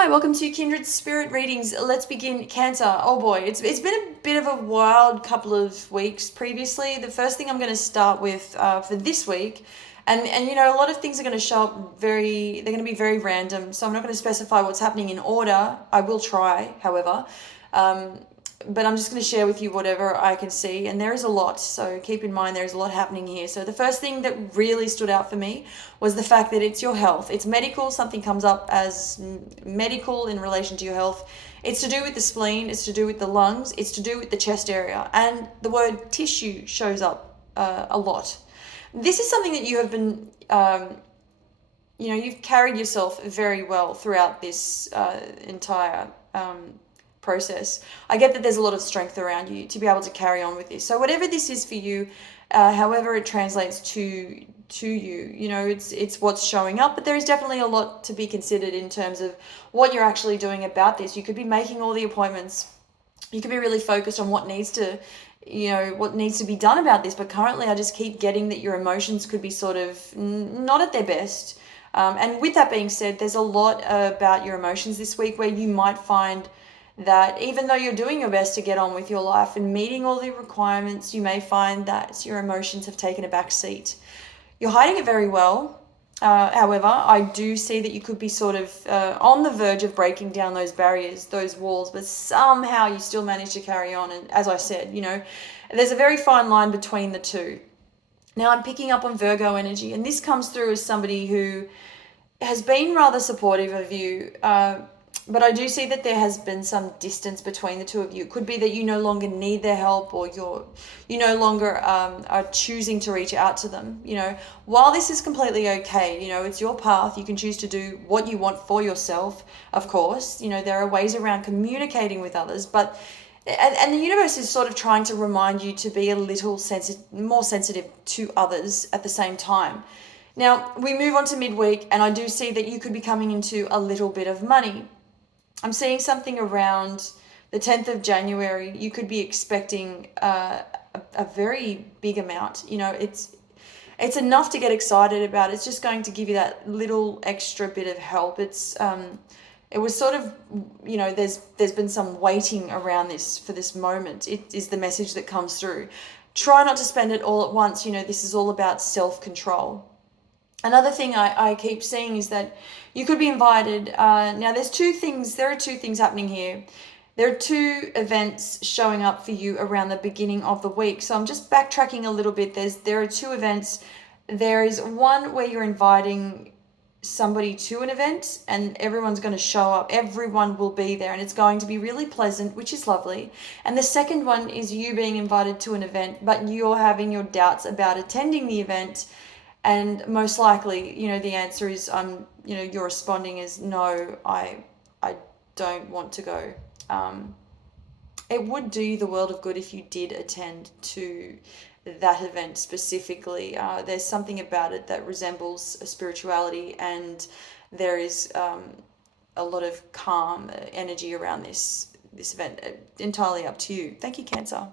Hi, welcome to Kindred Spirit Readings. Let's begin Cancer. Oh boy, it's been a bit of a wild couple of weeks previously. The first thing I'm going to start with for this week, and you know, a lot of things are going to show up they're going to be very random, so I'm not going to specify what's happening in order. I will try, however. But I'm just going to share with you whatever I can see, and there is a lot, so keep in mind there is a lot happening here. So the first thing that really stood out for me was the fact that it's your health. It's medical. Something comes up as medical in relation to your health. It's to do with the spleen, it's to do with the lungs, it's to do with the chest area, and the word tissue shows up a lot. This is something that you have been you've carried yourself very well throughout this entire process. I get that there's a lot of strength around you to be able to carry on with this. So whatever this is for you, however it translates to you, you know, it's what's showing up. But there is definitely a lot to be considered in terms of what you're actually doing about this. You could be making all the appointments. You could be really focused on what needs to be done about this. But currently, I just keep getting that your emotions could be sort of not at their best. And with that being said, there's a lot about your emotions this week where you might find that even though you're doing your best to get on with your life and meeting all the requirements, you may find that your emotions have taken a back seat. You're hiding it very well. However, I do see that you could be sort of on the verge of breaking down those barriers, those walls, but somehow you still manage to carry on. And as I said, you know, there's a very fine line between the two. Now I'm picking up on Virgo energy, and this comes through as somebody who has been rather supportive of you, but I do see that there has been some distance between the two of you. It could be that you no longer need their help, or you no longer are choosing to reach out to them. You know, while this is completely okay, you know, it's your path. You can choose to do what you want for yourself. Of course, you know, there are ways around communicating with others, but and the universe is sort of trying to remind you to be a little more sensitive to others at the same time. Now, we move on to midweek, and I do see that you could be coming into a little bit of money. I'm seeing something around the 10th of January. You could be expecting a very big amount. You know, it's enough to get excited about. It's just going to give you that little extra bit of help. It was sort of, you know, there's been some waiting around this for this moment. It is the message that comes through. Try not to spend it all at once. You know, this is all about self-control. Another thing I keep seeing is that you could be invited. Now, there are two things happening here. There are two events showing up for you around the beginning of the week. So I'm just backtracking a little bit. There are two events. There is one where you're inviting somebody to an event and everyone's going to show up. Everyone will be there and it's going to be really pleasant, which is lovely. And the second one is you being invited to an event, but you're having your doubts about attending the event. And most likely, you know, the answer is, you're responding as no, I don't want to go. It would do you the world of good if you did attend to that event specifically. There's something about it that resembles a spirituality, and there is a lot of calm energy around this event. Entirely up to you. Thank you, Cancer.